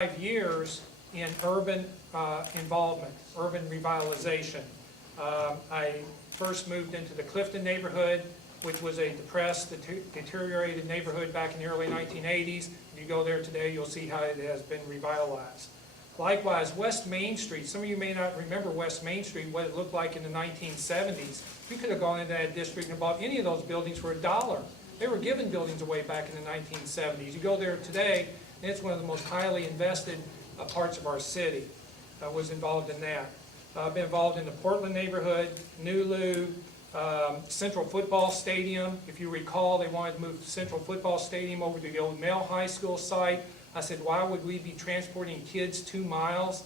5 years in urban involvement, urban revitalization. I first moved into the Clifton neighborhood, which was a depressed, deteriorated neighborhood back in the early 1980s. If you go there today, you'll see how it has been revitalized. Likewise, West Main Street. Some of you may not remember West Main Street, what it looked like in the 1970s. You could have gone into that district and bought any of those buildings for $1. They were giving buildings away back in the 1970s. You go there today, and it's one of the most highly invested parts of our city. I was involved in that. I've been involved in the Portland neighborhood, Nulu, Central Football Stadium. If you recall, they wanted to move Central Football Stadium over to the old Male High School site. I said, why would we be transporting kids 2 miles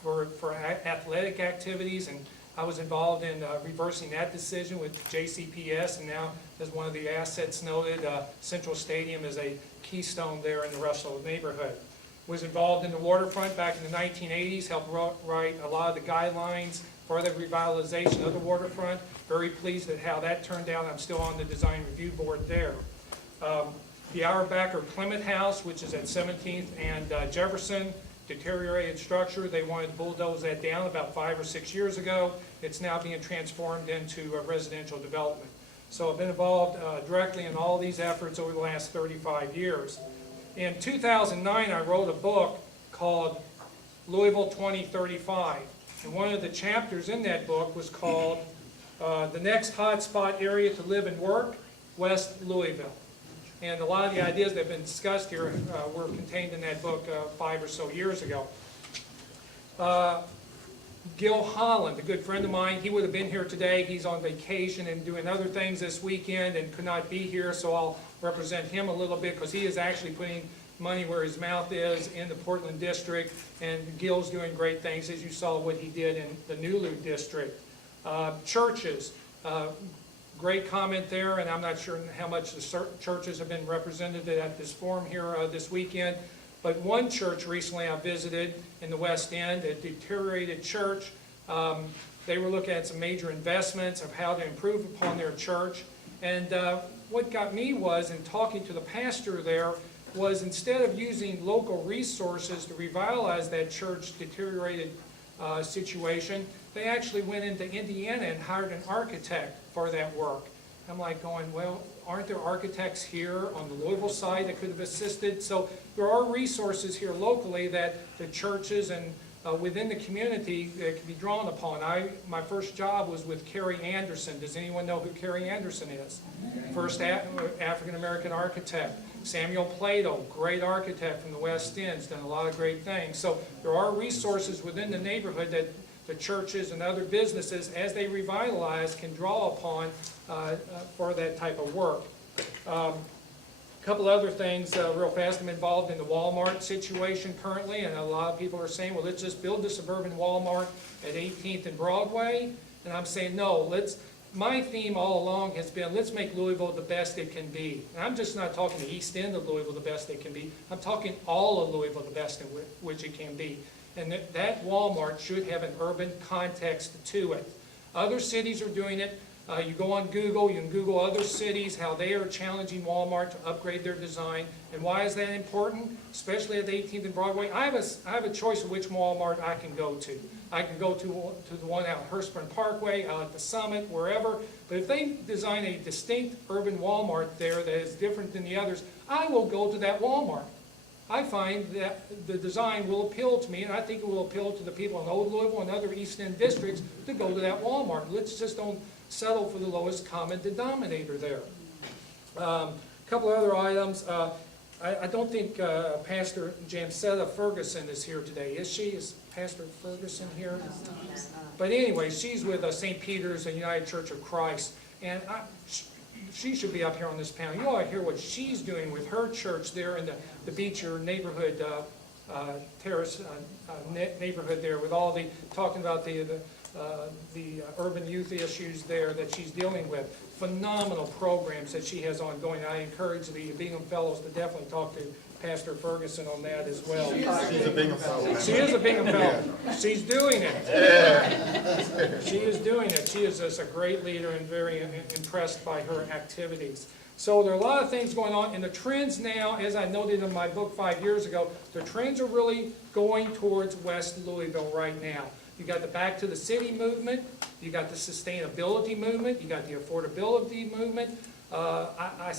for athletic activities? And I was involved in reversing that decision with JCPS, and now, as one of the assets noted, Central Stadium is a keystone there in the Russell neighborhood. Was involved in the waterfront back in the 1980s, helped write a lot of the guidelines for the revitalization of the waterfront. Very pleased at how that turned out. I'm still on the design review board there. The Auerbacher Clement House, which is at 17th and Jefferson, deteriorated structure. They wanted to bulldoze that down about 5 or 6 years ago. It's now being transformed into a residential development. So I've been involved directly in all these efforts over the last 35 years. In 2009, I wrote a book called Louisville 2035. And one of the chapters in that book was called The Next Hotspot Area to Live and Work, West Louisville. And a lot of the ideas that have been discussed here were contained in that book 5 or so years ago. Gil Holland, a good friend of mine, he would have been here today. He's on vacation and doing other things this weekend and could not be here, so I'll represent him a little bit because he is actually putting money where his mouth is in the Portland district, and Gil's doing great things, as you saw what he did in the Nulu district. Churches. Great comment there, and I'm not sure how much the churches have been represented at this forum here this weekend. But one church recently I visited in the West End, a deteriorated church. They were looking at some major investments of how to improve upon their church. And what got me was, in talking to the pastor there, was instead of using local resources to revitalize that church deteriorated situation, they actually went into Indiana and hired an architect for that work. I'm like going, well, aren't there architects here on the Louisville side that could have assisted? So there are resources here locally that the churches and within the community that can be drawn upon. My first job was with Carrie Anderson. Does anyone know who Carrie Anderson is? First African-American architect. Samuel Plato, great architect from the West End, has done a lot of great things. So there are resources within the neighborhood that the churches and other businesses, as they revitalize, can draw upon for that type of work. A couple other things real fast. I'm involved in the Walmart situation currently, and a lot of people are saying, well, let's just build a suburban Walmart at 18th and Broadway. And I'm saying, no, my theme all along has been, let's make Louisville the best it can be. And I'm just not talking the East End of Louisville the best it can be. I'm talking all of Louisville the best in which it can be. And that Walmart should have an urban context to it. Other cities are doing it. You go on Google, you can Google other cities, how they are challenging Walmart to upgrade their design. And why is that important? Especially at the 18th and Broadway. I have a choice of which Walmart I can go to. I can go to the one out at Hurstburn Parkway, out at the Summit, wherever. But if they design a distinct urban Walmart there that is different than the others, I will go to that Walmart. I find that the design will appeal to me, and I think it will appeal to the people in Old Louisville and other East End districts to go to that Walmart. Let's just don't settle for the lowest common denominator there. A couple of other items. I don't think Pastor Jamsetta Ferguson is here today, is she? Is Pastor Ferguson here? But anyway, she's with St. Peter's and United Church of Christ, and she should be up here on this panel. You ought to hear what she's doing with her church there in the Beecher neighborhood, terrace neighborhood there, with all the talking about the urban youth issues there that she's dealing with. Phenomenal programs that she has ongoing. I encourage the Bingham Fellows to definitely talk to Pastor Ferguson on that as well. She's a Bingham Fellow. She is a Bingham Fellow. She's doing it. Yeah. She is doing it. She is just a great leader and very impressed by her activities. So there are a lot of things going on, and the trends now, as I noted in my book 5 years ago, the trends are really going towards West Louisville right now. You got the Back to the City movement, you got the sustainability movement, you got the affordability movement. I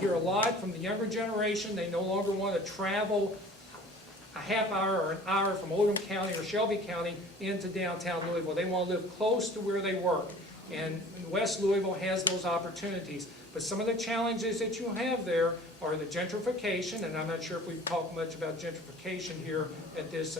hear a lot from the younger generation. They no longer want to travel a half hour or an hour from Oldham County or Shelby County into downtown Louisville. They want to live close to where they work. And West Louisville has those opportunities. But some of the challenges that you have there are the gentrification, and I'm not sure if we've talked much about gentrification here at this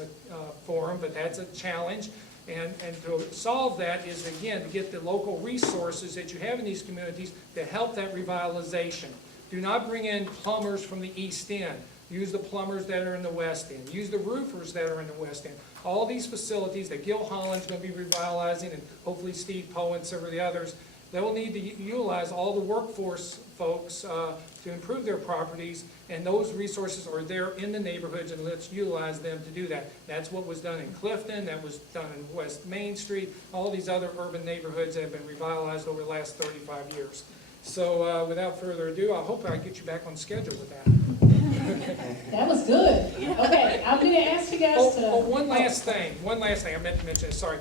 forum, but that's a challenge. And to solve that is, again, to get the local resources that you have in these communities to help that revitalization. Do not bring in plumbers from the East End. Use the plumbers that are in the West End. Use the roofers that are in the West End. All these facilities that Gil Holland's going to be revitalizing, and hopefully Steve Poe and some of the others, they will need to utilize all the workforce folks to improve their properties, and those resources are there in the neighborhoods, and let's utilize them to do that. That's what was done in Clifton, that was done in West Main Street, all these other urban neighborhoods that have been revitalized over the last 35 years. So without further ado, I hope I get you back on schedule with that. That was good. Okay, I'm going to ask you guys to... One last thing, I meant to mention it, sorry.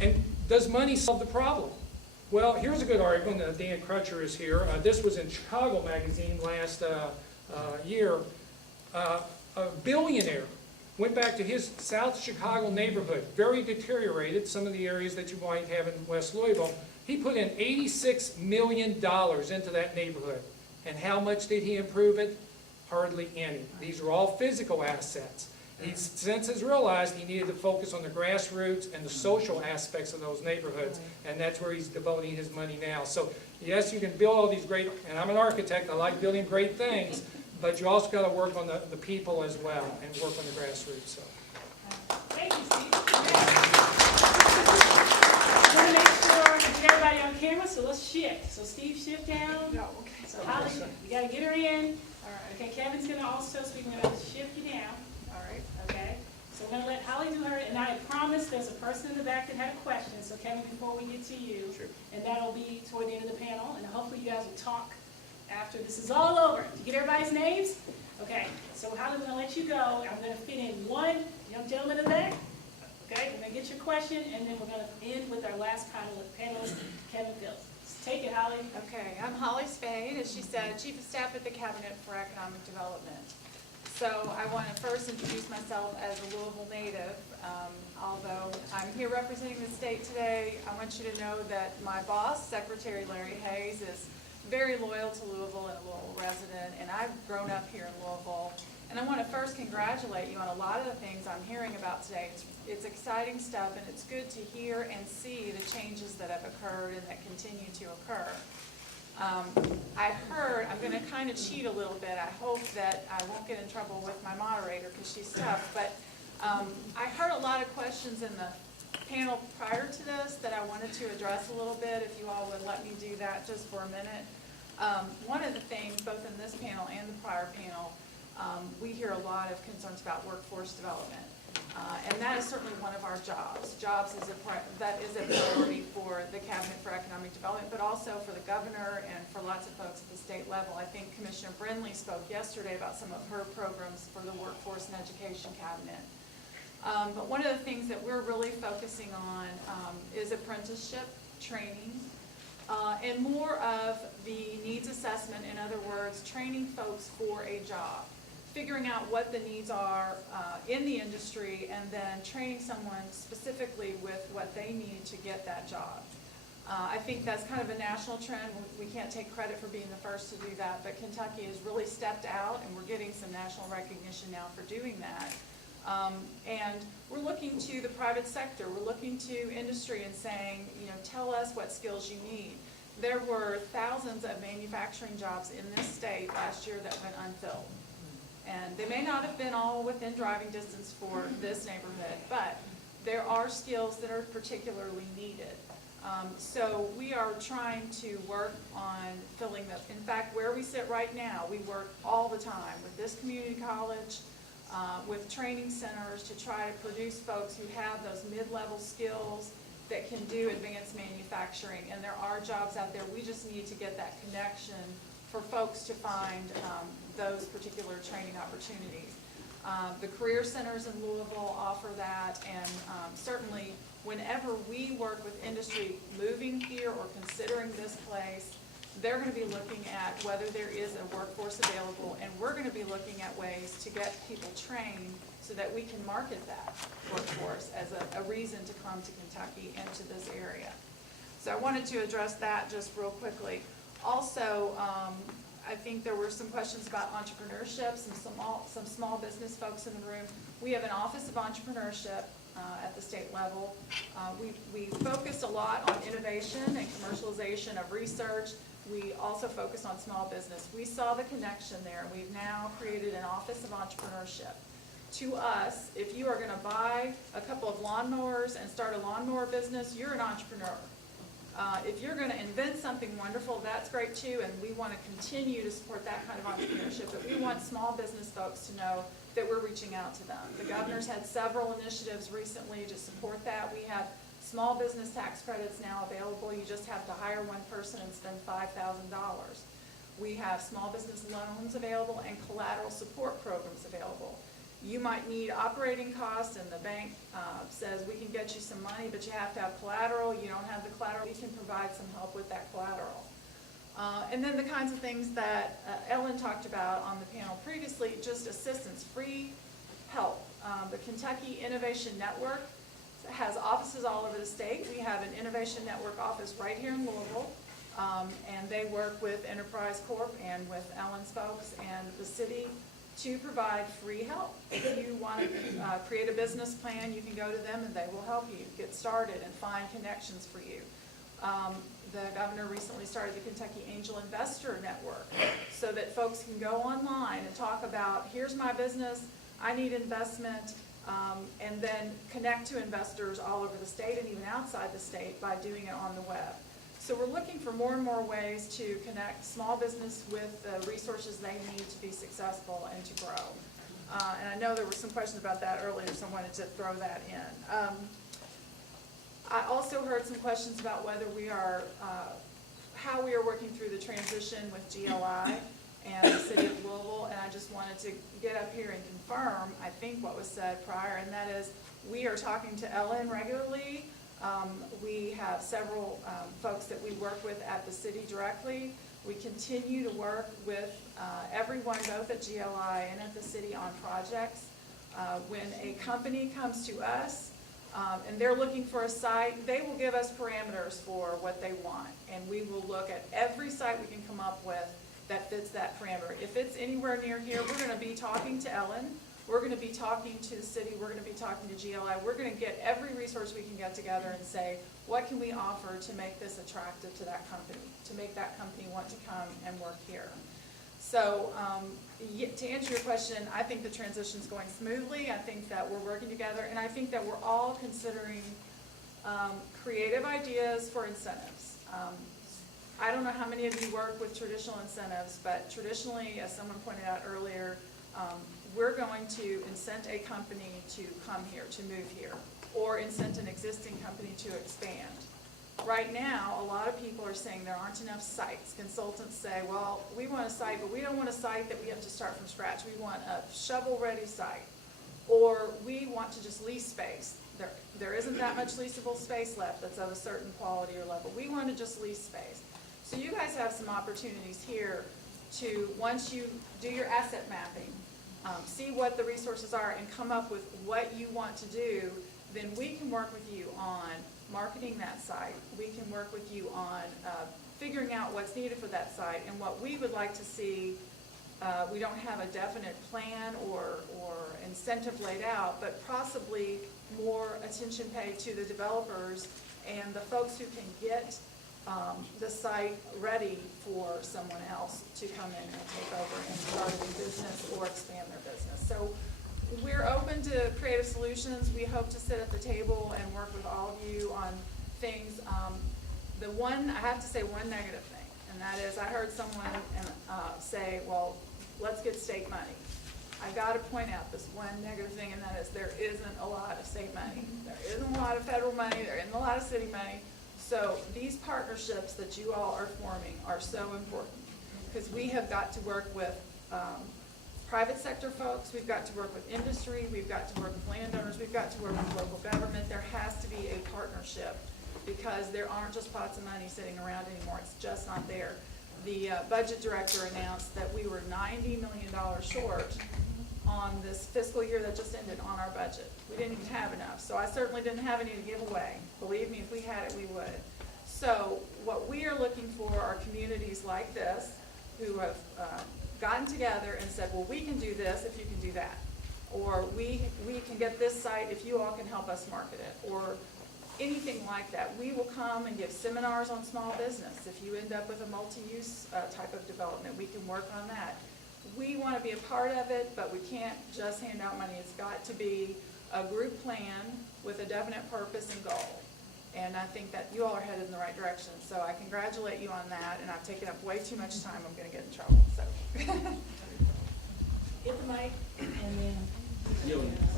And does money solve the problem? Well, here's a good argument. Dan Crutcher is here. This was in Chicago Magazine last year. A billionaire went back to his South Chicago neighborhood, very deteriorated, some of the areas that you might have in West Louisville. He put in $86 million into that neighborhood. And how much did he improve it? Hardly any. These are all physical assets. He since has realized he needed to focus on the grassroots and the social aspects of those neighborhoods, and that's where he's devoting his money now. So yes, you can build all these great, and I'm an architect, I like building great things, but you also got to work on the people as well and work on the grassroots. So. Thank you, Steve. I want to make sure to get everybody on camera, so let's shift. So Steve, shift down. No, okay. So Holly, you got to get her in. All right. Okay, Kevin's going to also, so we're going to shift you down. All right. Okay, so we're going to let Holly do her, and I promise there's a person in the back that had a question, so Kevin, before we get to you, Sure. And that'll be toward the end of the panel, and hopefully you guys will talk after this is all over. Did you get everybody's names? Okay, so Holly, we're going to let you go. I'm going to fit in one young gentleman in the back. Okay, we're going to get your question, and then we're going to end with our last panelist, Kevin Fields. Take it, Holly. Okay, I'm Holly Spain, as she said, Chief of Staff at the Cabinet for Economic Development. So I want to first introduce myself as a Louisville native. Although I'm here representing the state today, I want you to know that my boss, Secretary Larry Hayes, is very loyal to Louisville and a Louisville resident, and I've grown up here in Louisville. And I want to first congratulate you on a lot of the things I'm hearing about today. It's exciting stuff, and it's good to hear and see the changes that have occurred and that continue to occur. I heard, I'm going to kind of cheat a little bit. I hope that I won't get in trouble with my moderator because she's tough. But I heard a lot of questions in the panel prior to this that I wanted to address a little bit, if you all would let me do that just for a minute. One of the things, both in this panel and the prior panel, we hear a lot of concerns about workforce development. And that is certainly one of our jobs. That is a priority for the Cabinet for Economic Development, but also for the governor and for lots of folks at the state level. I think Commissioner Brindley spoke yesterday about some of her programs for the Workforce and Education Cabinet. But one of the things that we're really focusing on is apprenticeship training and more of the needs assessment. In other words, training folks for a job, figuring out what the needs are in the industry, and then training someone specifically with what they need to get that job. I think that's kind of a national trend. We can't take credit for being the first to do that, but Kentucky has really stepped out, and we're getting some national recognition now for doing that. And we're looking to the private sector. We're looking to industry and saying, you know, tell us what skills you need. There were thousands of manufacturing jobs in this state last year that went unfilled. And they may not have been all within driving distance for this neighborhood, but there are skills that are particularly needed. So we are trying to work on filling those. In fact, where we sit right now, we work all the time with this community college, with training centers to try to produce folks who have those mid-level skills that can do advanced manufacturing. And there are jobs out there. We just need to get that connection for folks to find those particular training opportunities. The career centers in Louisville offer that, and certainly whenever we work with industry moving here or considering this place, they're going to be looking at whether there is a workforce available, and we're going to be looking at ways to get people trained so that we can market that workforce as a reason to come to Kentucky and to this area. So I wanted to address that just real quickly. Also, I think there were some questions about entrepreneurship, some small business folks in the room. We have an Office of Entrepreneurship at the state level. We focused a lot on innovation and commercialization of research. We also focus on small business. We saw the connection there, and we've now created an Office of Entrepreneurship. To us, if you are going to buy a couple of lawnmowers and start a lawnmower business, you're an entrepreneur. If you're going to invent something wonderful, that's great too, and we want to continue to support that kind of entrepreneurship, but we want small business folks to know that we're reaching out to them. The governor's had several initiatives recently to support that. We have small business tax credits now available. You just have to hire one person and spend $5,000. We have small business loans available and collateral support programs available. You might need operating costs, and the bank says we can get you some money, but you have to have collateral. You don't have the collateral. We can provide some help with that collateral. And then the kinds of things that Ellen talked about on the panel previously, just assistance, free help. The Kentucky Innovation Network has offices all over the state. We have an Innovation Network office right here in Louisville, and they work with Enterprise Corp and with Ellen's folks and the city to provide free help. If you want to create a business plan, you can go to them and they will help you get started and find connections for you. The governor recently started the Kentucky Angel Investor Network so that folks can go online and talk about, here's my business, I need investment, and then connect to investors all over the state and even outside the state by doing it on the web. So we're looking for more and more ways to connect small business with the resources they need to be successful and to grow. And I know there were some questions about that earlier, so I wanted to throw that in. I also heard some questions about whether we are, how we are working through the transition with GLI and the city of Louisville, and I just wanted to get up here and confirm, I think, what was said prior, and that is we are talking to Ellen regularly. We have several folks that we work with at the city directly. We continue to work with everyone, both at GLI and at the city, on projects. When a company comes to us and they're looking for a site, they will give us parameters for what they want, and we will look at every site we can come up with that fits that parameter. If it's anywhere near here, we're going to be talking to Ellen. We're going to be talking to the city, we're going to be talking to GLI, we're going to get every resource we can get together and say, what can we offer to make this attractive to that company, to make that company want to come and work here. So to answer your question, I think the transition's going smoothly, I think that we're working together, and I think that we're all considering creative ideas for incentives. I don't know how many of you work with traditional incentives, but traditionally, as someone pointed out earlier, we're going to incent a company to come here, to move here, or incent an existing company to expand. Right now, a lot of people are saying there aren't enough sites. Consultants say, well, we want a site, but we don't want a site that we have to start from scratch. We want a shovel-ready site, or we want to just lease space. There isn't that much leasable space left that's of a certain quality or level. We want to just lease space. So you guys have some opportunities here to, once you do your asset mapping, see what the resources are and come up with what you want to do, then we can work with you on marketing that site. We can work with you on figuring out what's needed for that site and what we would like to see. We don't have a definite plan or incentive laid out, but possibly more attention paid to the developers and the folks who can get the site ready for someone else to come in and take over and start a new business or expand their business. So we're open to creative solutions. We hope to sit at the table and work with all of you on things. I have to say one negative thing, and that is I heard someone say, well, let's get state money. I got to point out this one negative thing, and that is there isn't a lot of state money. There isn't a lot of federal money. There isn't a lot of city money. So these partnerships that you all are forming are so important. because we have got to work with private sector folks, we've got to work with industry, we've got to work with landowners, we've got to work with local government. There has to be a partnership, because there aren't just pots of money sitting around anymore. It's just not there. The budget director announced that we were $90 million short on this fiscal year that just ended on our budget. We didn't even have enough, so I certainly didn't have any to give away. Believe me, if we had it, we would. So what we are looking for are communities like this who have gotten together and said, well, we can do this if you can do that. Or we can get this site if you all can help us market it, or anything like that. We will come and give seminars on small business. If you end up with a multi-use type of development, we can work on that. We want to be a part of it, but we can't just hand out money. It's got to be a group plan with a definite purpose and goal. And I think that you all are headed in the right direction. So I congratulate you on that, and I've taken up way too much time. I'm going to get in trouble. So. Hit the mic, and then.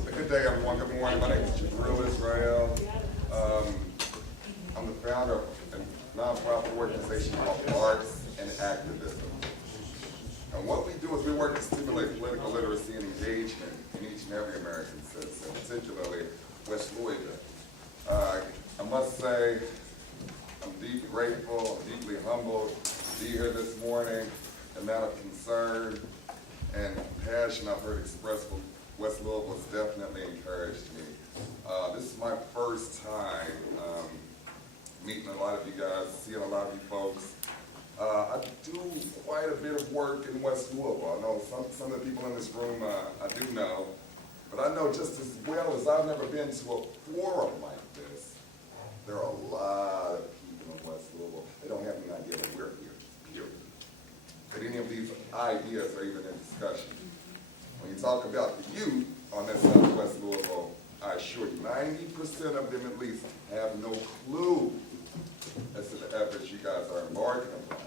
Good day, everyone. Good morning. My name is Jabril Israel. I'm the founder of a nonprofit organization called Arts and Activism. And what we do is we work to stimulate political literacy and engagement in each and every American citizen, particularly West Louisville. I must say, I'm deeply grateful, deeply humbled to be here this morning. The amount of concern and passion I've heard expressed from West Louisville has definitely encouraged me. This is my first time meeting a lot of you guys, seeing a lot of you folks. I do quite a bit of work in West Louisville. I know some of the people in this room I do know, but I know just as well as I've never been to a forum like this, there are a lot of people in West Louisville. They don't have any idea that we're here, period. That any of these ideas are even in discussion. When you talk about the youth on that side of West Louisville, I assure you, 90% of them at least have no clue as to the efforts you guys are embarking upon.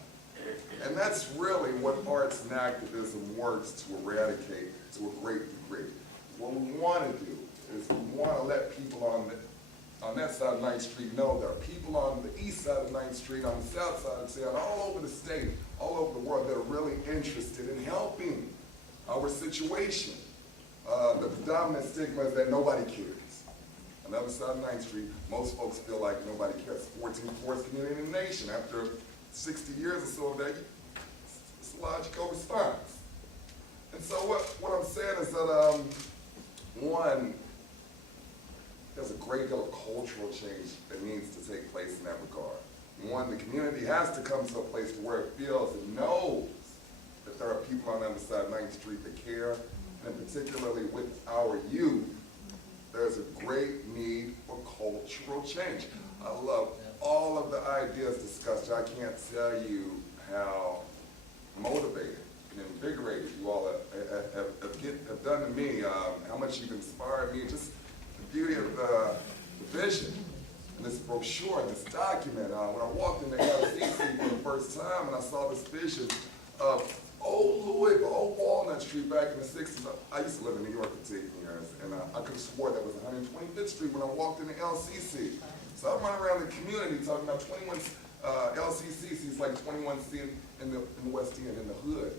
And that's really what arts and activism works to eradicate to a great degree. What we want to do is we want to let people on that side of 9th Street know there are people on the east side of 9th Street, on the south side of town, all over the state, all over the world that are really interested in helping our situation. The predominant stigma is that nobody cares. On the other side of 9th Street, most folks feel like nobody cares. 14th poorest community in the nation. After 60 years or so of that, it's a logical response. And so what I'm saying is that, one, there's a great deal of cultural change that needs to take place in that regard. One, the community has to come to a place where it feels and knows that there are people on the other side of 9th Street that care, and particularly with our youth, there's a great need for cultural change. I love all of the ideas discussed. I can't tell you how motivated and invigorated you all have done to me, how much you've inspired me, just the beauty of the vision and this brochure and this document. When I walked into LCC for the first time and I saw this vision of old Louisville, old Walnut Street back in the 60s. I used to live in New York for 10 years, and I could have swore that was 125th Street when I walked into LCC. So I'm running around the community talking about 21 LCCs, like 21C in the West End, in the hood.